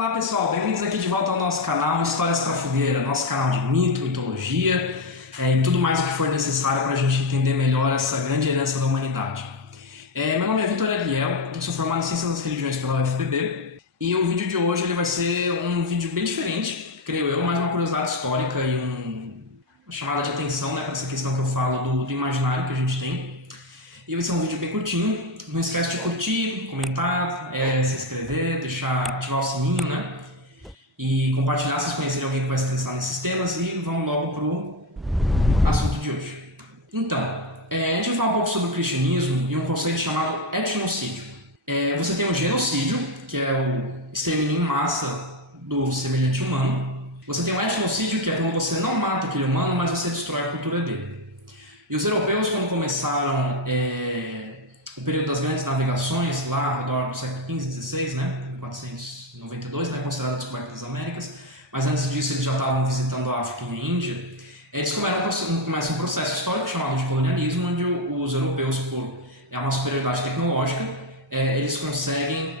Olá pessoal, bem-vindos aqui de volta ao nosso canal Histórias pra Fogueira, nosso canal de mito, mitologia e tudo mais o que for necessário para a gente entender melhor essa grande herança da humanidade. Meu nome é Vitor Ariel, eu sou formado em Ciências das Religiões pela UFPB e o vídeo de hoje ele vai ser um vídeo bem diferente, creio eu, mais uma curiosidade histórica e uma chamada de atenção para essa questão que eu falo do imaginário que a gente tem. E vai ser um vídeo bem curtinho. Não esquece de curtir, comentar, se inscrever, ativar o sininho, né? E compartilhar se vocês conhecerem alguém que vai se interessar nesses temas. E vamos logo pro assunto de hoje. Então, a gente vai falar um pouco sobre o cristianismo e um conceito chamado etnocídio. Você tem o genocídio, que é o extermínio em massa do semelhante humano. Você tem o etnocídio, que é quando você não mata aquele humano, mas você destrói a cultura dele. E os europeus, quando começaram o período das grandes navegações, lá ao redor do século XV e XVI, né, 1492, considerada a descoberta das Américas, mas antes disso eles já estavam visitando a África e a Índia, eles começam um processo histórico chamado de colonialismo, onde os europeus, por uma superioridade tecnológica, eles conseguem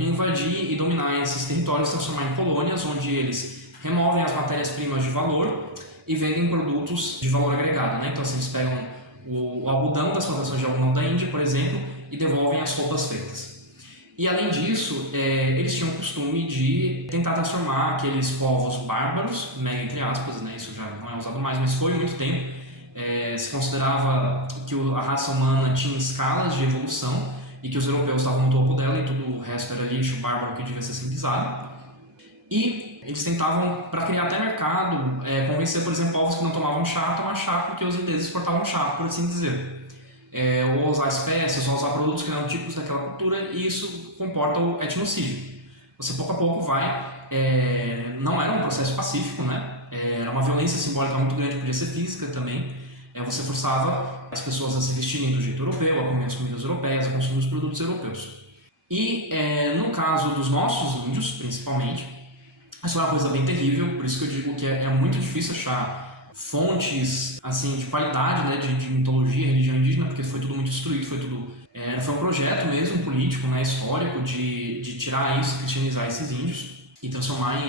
invadir e dominar esses territórios, transformar em colônias, onde eles removem as matérias-primas de valor e vendem produtos de valor agregado, Então, eles pegam o algodão das plantações de algodão da Índia, por exemplo, e devolvem as roupas feitas. E, além disso, eles tinham o costume de tentar transformar aqueles povos bárbaros, mega entre aspas, isso já não é usado mais, mas foi muito tempo, se considerava que a raça humana tinha escalas de evolução e que os europeus estavam no topo dela e tudo o resto era lixo bárbaro que devia ser civilizado. E eles tentavam, para criar até mercado, convencer, por exemplo, povos que não tomavam chá a tomar chá porque os ingleses exportavam chá, por assim dizer. Ou usar espécies, ou usar produtos que não eram típicos daquela cultura, e isso comporta o etnocídio. Você pouco a pouco vai... não era um processo pacífico, era uma violência simbólica muito grande, podia ser física também. Você forçava as pessoas a se vestirem do jeito europeu, a comer as comidas europeias, a consumir os produtos europeus. E no caso dos nossos índios, principalmente, isso é uma coisa bem terrível, por isso que eu digo que é muito difícil achar fontes assim, de qualidade de mitologia, religião indígena, porque foi tudo muito destruído, foi um projeto mesmo político, histórico, de tirar isso, cristianizar esses índios e transformar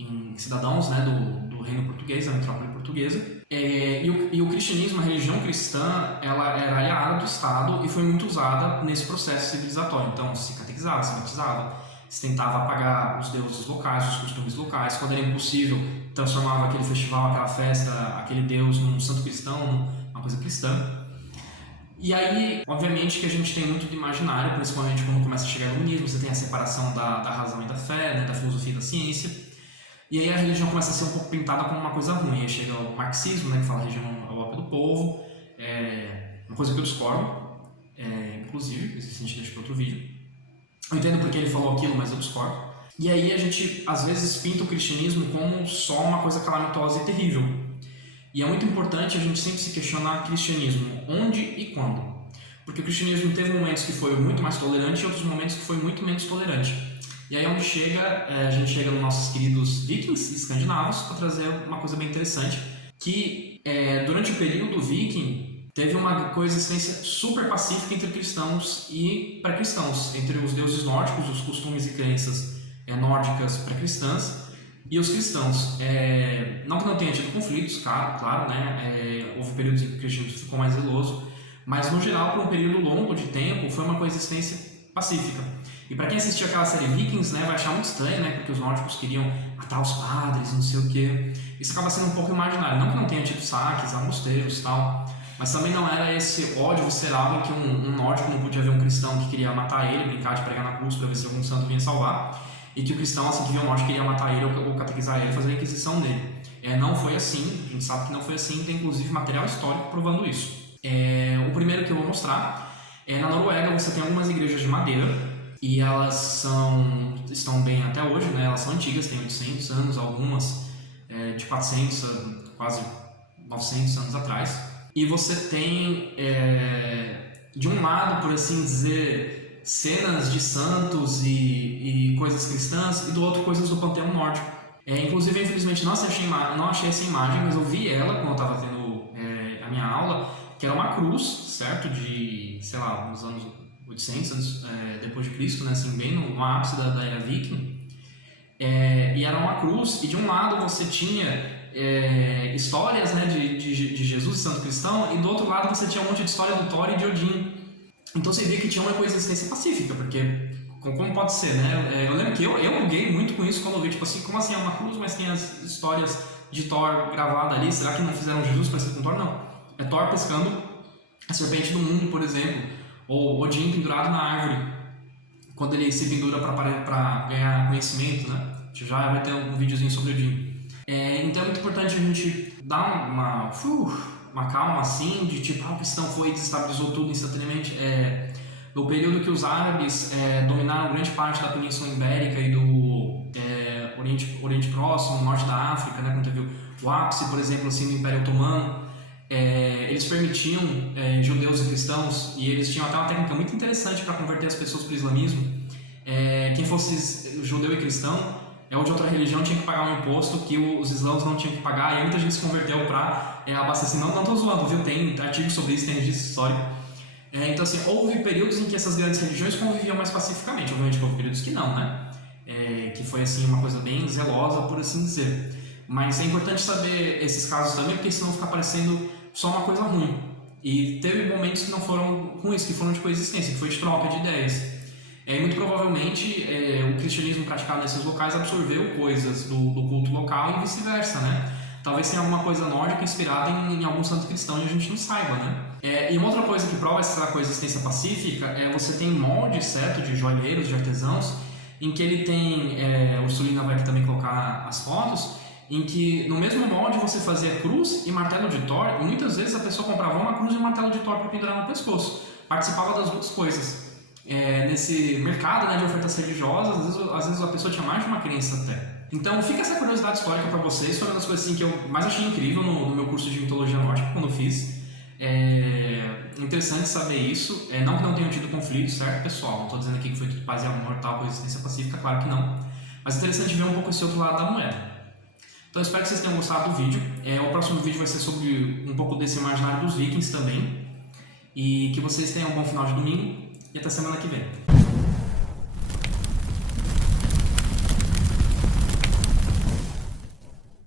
em cidadãos do reino português, da metrópole portuguesa. E o cristianismo, a religião cristã, ela era aliada do Estado e foi muito usada nesse processo civilizatório. Então, se catequizava, se batizava, se tentava apagar os deuses locais, os costumes locais. Quando era impossível, transformava aquele festival, aquela festa, aquele deus num santo cristão, uma coisa cristã. E aí, obviamente, que a gente tem muito de imaginário, principalmente quando começa a chegar o iluminismo, você tem a separação da razão e da fé, da filosofia e da ciência. E aí a religião começa a ser um pouco pintada como uma coisa ruim. Aí chega o marxismo, que fala que a religião é o ópio do povo, uma coisa que eu discordo, inclusive, esse sentido de outro vídeo. Eu entendo porque ele falou aquilo, mas eu discordo. E aí a gente, às vezes, pinta o cristianismo como só uma coisa calamitosa e terrível. E é muito importante a gente sempre se questionar cristianismo, onde e quando. Porque o cristianismo teve momentos que foi muito mais tolerante e outros momentos que foi muito menos tolerante. E aí onde a gente chega nos nossos queridos vikings escandinavos para trazer uma coisa bem interessante, que durante o período viking, teve uma coexistência super pacífica entre cristãos e pré-cristãos, entre os deuses nórdicos, os costumes e crenças nórdicas pré-cristãs e os cristãos. Não que não tenha tido conflitos, claro, houve períodos em que o cristianismo ficou mais zeloso, mas no geral, por um período longo de tempo, foi uma coexistência pacífica. E para quem assistiu aquela série Vikings, vai achar muito estranho, porque os nórdicos queriam matar os padres, não sei o quê. Isso acaba sendo um pouco imaginário, não que não tenha tido saques a mosteiros e tal, mas também não era esse ódio visceral em que um nórdico não podia ver um cristão que queria matar ele, brincar de pregar na cruz para ver se algum santo vinha salvar, e que o cristão, assim que via um nórdico, queria matar ele ou catequizar ele, fazer a inquisição dele. Não foi assim, a gente sabe que não foi assim, tem inclusive material histórico provando isso. O primeiro que eu vou mostrar na Noruega. Você tem algumas igrejas de madeira, e elas estão bem até hoje, elas são antigas, têm 800 anos, algumas de 400 a quase 900 anos atrás. E você tem, de um lado, por assim dizer, cenas de santos e coisas cristãs, e do outro, coisas do panteão nórdico. Inclusive, infelizmente, não achei essa imagem, mas eu vi ela quando eu estava tendo a minha aula, que era uma cruz, certo? De, uns anos 800 anos depois de Cristo, assim, bem no ápice da era viking. E era uma cruz, e de um lado você tinha histórias, né, de Jesus, santo cristão, e do outro lado você tinha um monte de história do Thor e de Odin. Então você via que tinha uma coexistência pacífica, porque como pode ser, né? Eu lembro que eu buguei muito com isso quando eu vi, tipo assim, como assim é uma cruz, mas tem as histórias de Thor gravada ali, será que não fizeram Jesus parecido com Thor? Não. É Thor pescando a serpente do mundo, por exemplo, ou Odin pendurado na árvore, quando ele se pendura para ganhar conhecimento, né? A gente já vai ter um videozinho sobre Odin. Então é muito importante a gente dar uma calma assim, de tipo, o cristão foi e desestabilizou tudo instantaneamente. No período que os árabes dominaram grande parte da Península Ibérica e do Oriente Próximo, Norte da África, né, quando teve o ápice, por exemplo, assim, do Império Otomano, eles permitiam judeus e cristãos, e eles tinham até uma técnica muito interessante para converter as pessoas para o islamismo. Quem fosse judeu e cristão ou de outra religião tinha que pagar um imposto que os islãos não tinham que pagar, e muita gente se converteu para abastecer. Não estou zoando, viu? Tem artigos sobre isso, tem registro histórico. Então, assim, houve períodos em que essas grandes religiões conviviam mais pacificamente. Obviamente, houve períodos que não, né? Que foi, assim, uma coisa bem zelosa, por assim dizer. Mas é importante saber esses casos também, porque senão fica parecendo só uma coisa ruim. E teve momentos que não foram ruins, que foram de coexistência, que foi de troca de ideias. Muito provavelmente o cristianismo praticado nesses locais absorveu coisas do culto local e vice-versa, né? Talvez tenha alguma coisa nórdica inspirada em algum santo cristão e a gente não saiba, né? E uma outra coisa que prova essa coexistência pacífica você tem moldes, certo, de joalheiros, de artesãos, em que ele tem, o Sulina vai aqui também colocar as fotos, em que no mesmo molde você fazia cruz e martelo de Thor, e muitas vezes a pessoa comprava uma cruz e um martelo de Thor para pendurar no pescoço. Participava das duas coisas. Nesse mercado, né, de ofertas religiosas, às vezes a pessoa tinha mais de uma crença até. Então fica essa curiosidade histórica para vocês, foi uma das coisas assim, que eu mais achei incrível no meu curso de mitologia nórdica quando eu fiz. Interessante saber isso, não que não tenham tido conflito, certo, pessoal? Não estou dizendo aqui que foi tudo paz e amor, tal, coexistência pacífica, claro que não. Mas é interessante ver um pouco esse outro lado da moeda. Então eu espero que vocês tenham gostado do vídeo. O próximo vídeo vai ser sobre um pouco desse imaginário dos vikings também. E que vocês tenham um bom final de domingo e até semana que vem.